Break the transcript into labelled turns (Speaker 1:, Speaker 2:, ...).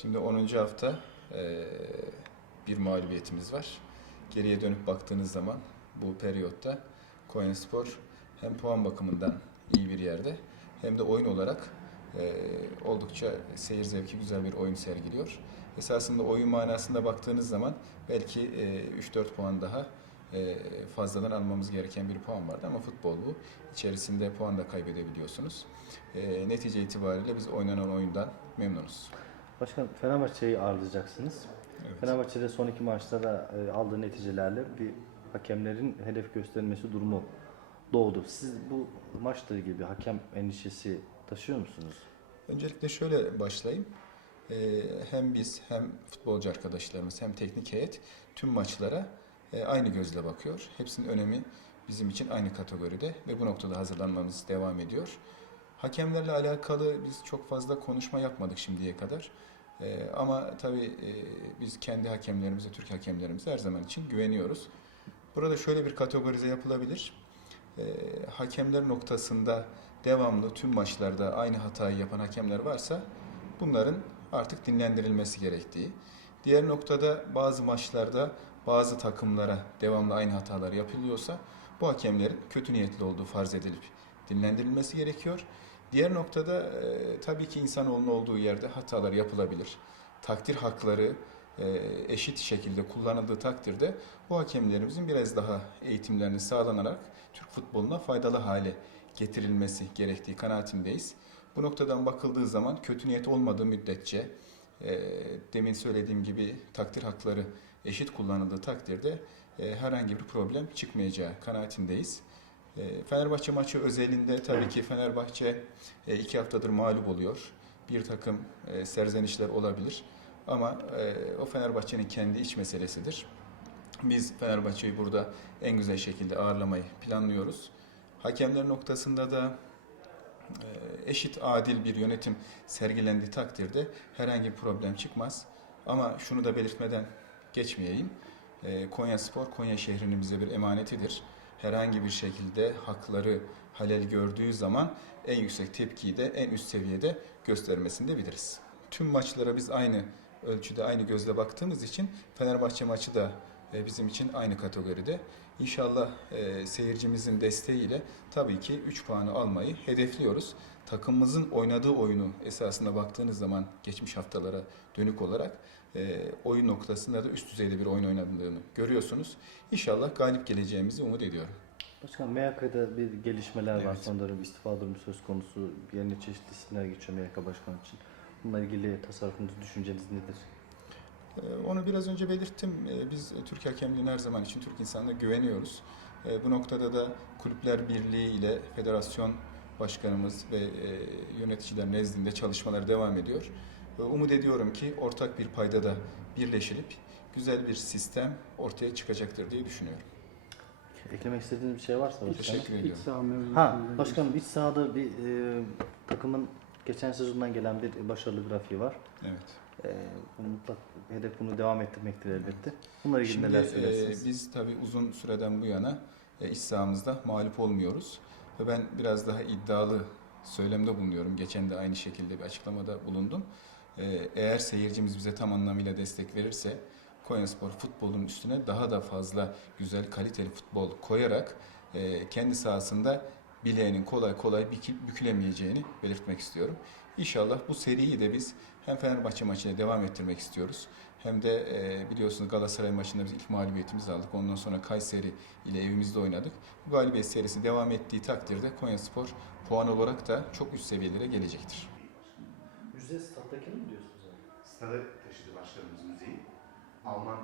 Speaker 1: Şimdi 10. hafta eee, bir mağlubiyetimiz var. Geriye dönüp baktığınız zaman bu periyotta Konyaspor hem puan bakımından iyi bir yerde hem de oyun olarak eee, oldukça seyir zevki güzel bir oyun sergiliyor. Esasında oyun manasında baktığınız zaman belki eee, 3-4 puan daha eee, fazladan almamız gereken bir puan vardı ama futbol bu. İçerisinde puan da kaybedebiliyorsunuz. Eee, netice itibariyle biz oynanan oyundan memnunuz.
Speaker 2: Başkan Fenerbahçe'yi ağırlayacaksınız.
Speaker 1: Evet.
Speaker 2: Fenerbahçe'de son iki maçta da e, aldığı neticelerle bir hakemlerin hedef gösterilmesi durumu doğdu. Siz bu maçla ilgili bir hakem endişesi taşıyor musunuz?
Speaker 1: Öncelikle şöyle başlayayım. Ee, hem biz hem futbolcu arkadaşlarımız hem teknik heyet tüm maçlara e, aynı gözle bakıyor. Hepsinin önemi bizim için aynı kategoride ve bu noktada hazırlanmamız devam ediyor. Hakemlerle alakalı biz çok fazla konuşma yapmadık şimdiye kadar. Ee, ama tabii e, biz kendi hakemlerimize, Türk hakemlerimize her zaman için güveniyoruz. Burada şöyle bir kategorize yapılabilir. Ee, hakemler noktasında devamlı tüm maçlarda aynı hatayı yapan hakemler varsa bunların artık dinlendirilmesi gerektiği. Diğer noktada bazı maçlarda bazı takımlara devamlı aynı hatalar yapılıyorsa bu hakemlerin kötü niyetli olduğu farz edilip dinlendirilmesi gerekiyor. Diğer noktada e, tabii ki insanoğlunun olduğu yerde hatalar yapılabilir. Takdir hakları e, eşit şekilde kullanıldığı takdirde bu hakemlerimizin biraz daha eğitimlerini sağlanarak Türk futboluna faydalı hale getirilmesi gerektiği kanaatindeyiz. Bu noktadan bakıldığı zaman kötü niyet olmadığı müddetçe e, demin söylediğim gibi takdir hakları eşit kullanıldığı takdirde e, herhangi bir problem çıkmayacağı kanaatindeyiz. E, Fenerbahçe maçı özelinde tabii ki Fenerbahçe e, iki haftadır mağlup oluyor. Bir takım e, serzenişler olabilir ama o Fenerbahçe'nin kendi iç meselesidir. Biz Fenerbahçe'yi burada en güzel şekilde ağırlamayı planlıyoruz. Hakemler noktasında da eşit adil bir yönetim sergilendiği takdirde herhangi bir problem çıkmaz. Ama şunu da belirtmeden geçmeyeyim. Konya Spor, Konya şehrinin bize bir emanetidir. Herhangi bir şekilde hakları halel gördüğü zaman en yüksek tepkiyi de en üst seviyede göstermesini de biliriz. Tüm maçlara biz aynı ölçüde, aynı gözle baktığımız için Fenerbahçe maçı da bizim için aynı kategoride. İnşallah e, seyircimizin desteğiyle tabii ki 3 puanı almayı hedefliyoruz. Takımımızın oynadığı oyunu esasında baktığınız zaman geçmiş haftalara dönük olarak e, oyun noktasında da üst düzeyde bir oyun oynadığını görüyorsunuz. İnşallah galip geleceğimizi umut ediyorum.
Speaker 2: Başkan MYK'da bir gelişmeler var.
Speaker 1: Evet.
Speaker 2: Son dönem istifa durumu söz konusu. Yerine çeşitli isimler geçiyor MYK Başkanı için. Bununla ilgili tasarrufunuz, düşünceniz nedir?
Speaker 1: Ee, Onu biraz önce belirttim. Ee, Biz Türk hakemliğine her zaman için Türk insanına güveniyoruz. Ee, Bu noktada da Kulüpler Birliği ile Federasyon Başkanımız ve e, yöneticiler nezdinde çalışmalar devam ediyor. Umut ediyorum ki ortak bir paydada birleşilip güzel bir sistem ortaya çıkacaktır diye düşünüyorum.
Speaker 2: Eklemek istediğiniz bir şey varsa başkanım.
Speaker 1: Teşekkür
Speaker 3: İç
Speaker 1: ediyorum.
Speaker 3: saha mevzusunda
Speaker 2: Ha başkanım iç sahada bir e, takımın geçen sezondan gelen bir başarılı grafiği var.
Speaker 1: Evet.
Speaker 2: E, bunu mutlak hedef bunu devam ettirmektir elbette. Bununla ilgili
Speaker 1: Şimdi
Speaker 2: neler
Speaker 1: e,
Speaker 2: söylersiniz?
Speaker 1: biz tabii uzun süreden bu yana e, iç sahamızda mağlup olmuyoruz. Ve ben biraz daha iddialı söylemde bulunuyorum. Geçen de aynı şekilde bir açıklamada bulundum. E, eğer seyircimiz bize tam anlamıyla destek verirse Konyaspor futbolun üstüne daha da fazla güzel kaliteli futbol koyarak e, kendi sahasında bileğinin kolay kolay bükü- bükülemeyeceğini belirtmek istiyorum. İnşallah bu seriyi de biz hem Fenerbahçe maçına devam ettirmek istiyoruz. Hem de e, biliyorsunuz Galatasaray maçında biz ilk mağlubiyetimizi aldık. Ondan sonra Kayseri ile evimizde oynadık. Bu galibiyet serisi devam ettiği takdirde Konyaspor puan olarak da çok üst seviyelere gelecektir.
Speaker 2: Müze stat'takini mi diyorsunuz?
Speaker 4: Stada taşıdı başkanımız müzeyi. Alman